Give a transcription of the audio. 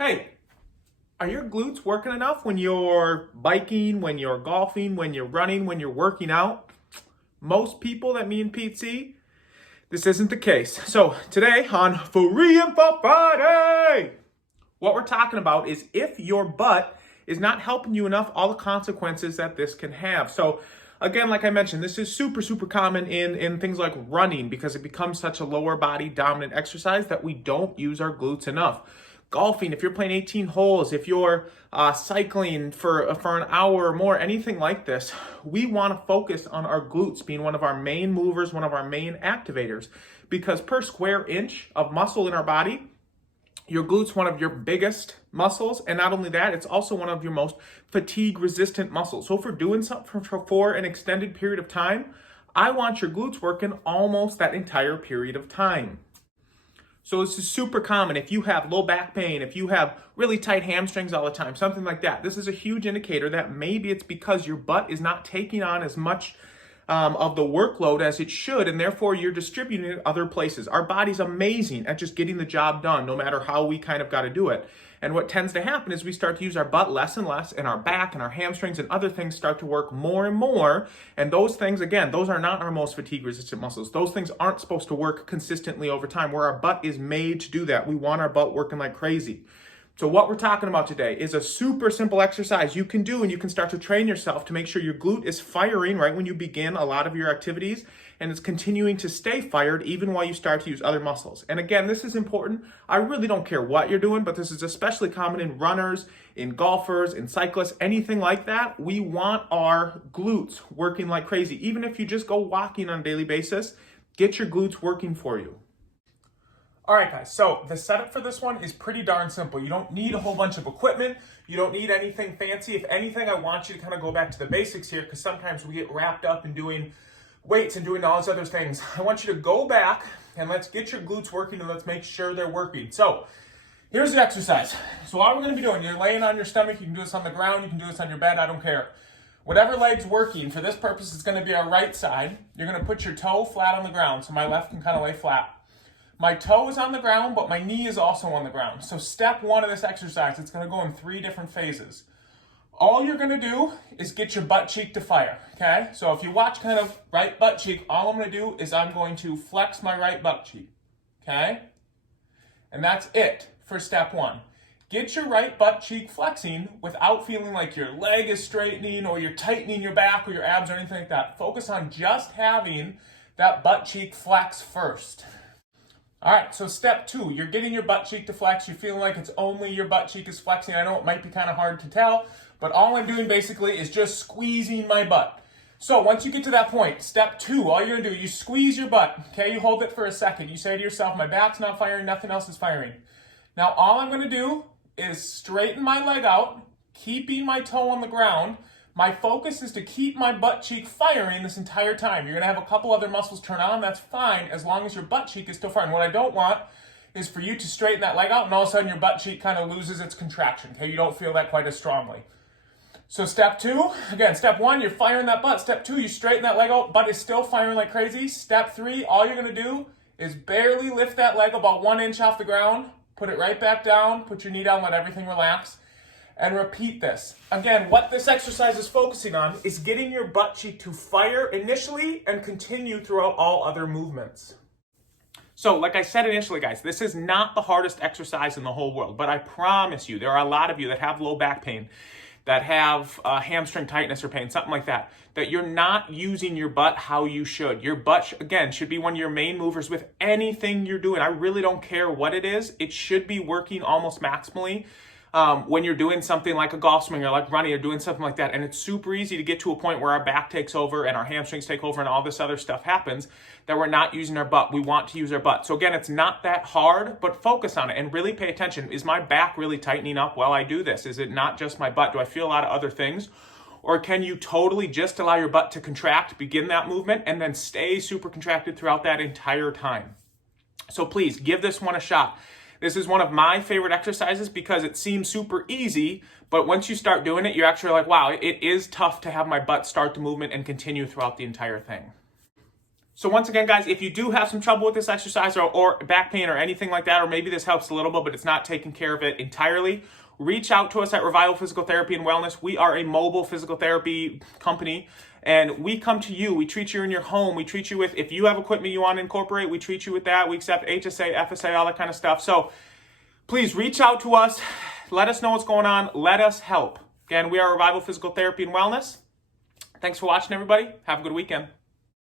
Hey, are your glutes working enough when you're biking, when you're golfing, when you're running, when you're working out? Most people that me and Pete see, this isn't the case. So today on Free Info Friday, what we're talking about is if your butt is not helping you enough, all the consequences that this can have. So again, like I mentioned, this is super common in things like running because it becomes such a lower body dominant exercise that we don't use our glutes enough. Golfing, if you're playing 18 holes, if you're cycling for an hour or more, anything like this, we want to focus on our glutes being one of our main movers, one of our main activators, because per square inch of muscle in our body, your glutes one of your biggest muscles, and not only that, it's also one of your most fatigue resistant muscles. So if we're doing something for an extended period of time, I want your glutes working almost that entire period of time. So this is super common. If you have low back pain, if you have really tight hamstrings all the time, something like that, this is a huge indicator that maybe it's because your butt is not taking on as much of the workload as it should, and therefore you're distributing it other places. Our body's amazing at just getting the job done, no matter how we kind of got to do it. And what tends to happen is we start to use our butt less and less, and our back and our hamstrings and other things start to work more and more. And those things, again, those are not our most fatigue-resistant muscles. Those things aren't supposed to work consistently over time, where our butt is made to do that. We want our butt working like crazy. So what we're talking about today is a super simple exercise you can do, and you can start to train yourself to make sure your glute is firing right when you begin a lot of your activities, and it's continuing to stay fired even while you start to use other muscles. And again, this is important. I really don't care what you're doing, but this is especially common in runners, in golfers, in cyclists, anything like that. We want our glutes working like crazy. Even if you just go walking on a daily basis, get your glutes working for you. All right, guys, so the setup for this one is pretty darn simple. You don't need a whole bunch of equipment. You don't need anything fancy. If anything, I want you to kind of go back to the basics here, because sometimes we get wrapped up in doing weights and doing all these other things. I want you to go back and let's get your glutes working, and let's make sure they're working. So here's the exercise. So all we're going to be doing, you're laying on your stomach. You can do this on the ground. You can do this on your bed. I don't care. Whatever leg's working, for this purpose, it's going to be our right side. You're going to put your toe flat on the ground, so my left can kind of lay flat. My toe is on the ground, but my knee is also on the ground. So step one of this exercise, it's going to go in 3 different phases. All you're going to do is get your butt cheek to fire, okay? So if you watch kind of right butt cheek, all I'm going to do is I'm going to flex my right butt cheek, okay? And that's it for step 1. Get your right butt cheek flexing without feeling like your leg is straightening or you're tightening your back or your abs or anything like that. Focus on just having that butt cheek flex first. All right, so step 2, you're getting your butt cheek to flex. You're feeling like it's only your butt cheek is flexing. I know it might be kind of hard to tell, but all I'm doing basically is just squeezing my butt. So once you get to that point, step 2, all you're gonna do, you squeeze your butt, okay? You hold it for a second. You say to yourself, my back's not firing, nothing else is firing. Now all I'm gonna do is straighten my leg out, keeping my toe on the ground. My focus is to keep my butt cheek firing this entire time. You're gonna have a couple other muscles turn on, that's fine, as long as your butt cheek is still firing. What I don't want is for you to straighten that leg out and all of a sudden your butt cheek kind of loses its contraction, okay? You don't feel that quite as strongly. So step 2, again, step 1, you're firing that butt. Step 2, you straighten that leg out, butt is still firing like crazy. Step 3, all you're gonna do is barely lift that leg about 1 inch off the ground, put it right back down, put your knee down, let everything relax. And repeat this. Again, what this exercise is focusing on is getting your butt cheek to fire initially and continue throughout all other movements. So like I said initially, guys, this is not the hardest exercise in the whole world, but I promise you, there are a lot of you that have low back pain, that have hamstring tightness or pain, something like that, that you're not using your butt how you should. Your butt, again, should be one of your main movers with anything you're doing. I really don't care what it is. It should be working almost maximally. When you're doing something like a golf swing or like running or doing something like that, and it's super easy to get to a point where our back takes over and our hamstrings take over and all this other stuff happens, that we're not using our butt. We want to use our butt. So again, it's not that hard, but focus on it and really pay attention. Is my back really tightening up while I do this? Is it not just my butt? Do I feel a lot of other things? Or can you totally just allow your butt to contract, begin that movement, and then stay super contracted throughout that entire time? So please give this one a shot. This is one of my favorite exercises because it seems super easy, but once you start doing it, you're actually like, wow, it is tough to have my butt start the movement and continue throughout the entire thing. So once again, guys, if you do have some trouble with this exercise or back pain or anything like that, or maybe this helps a little bit, but it's not taking care of it entirely, reach out to us at Revival Physical Therapy and Wellness. We are a mobile physical therapy company, and we come to you. We treat you in your home. We treat you with, if you have equipment you want to incorporate, we treat you with that. We accept HSA, FSA, all that kind of stuff. So please reach out to us. Let us know what's going on. Let us help. Again, we are Revival Physical Therapy and Wellness. Thanks for watching, everybody. Have a good weekend.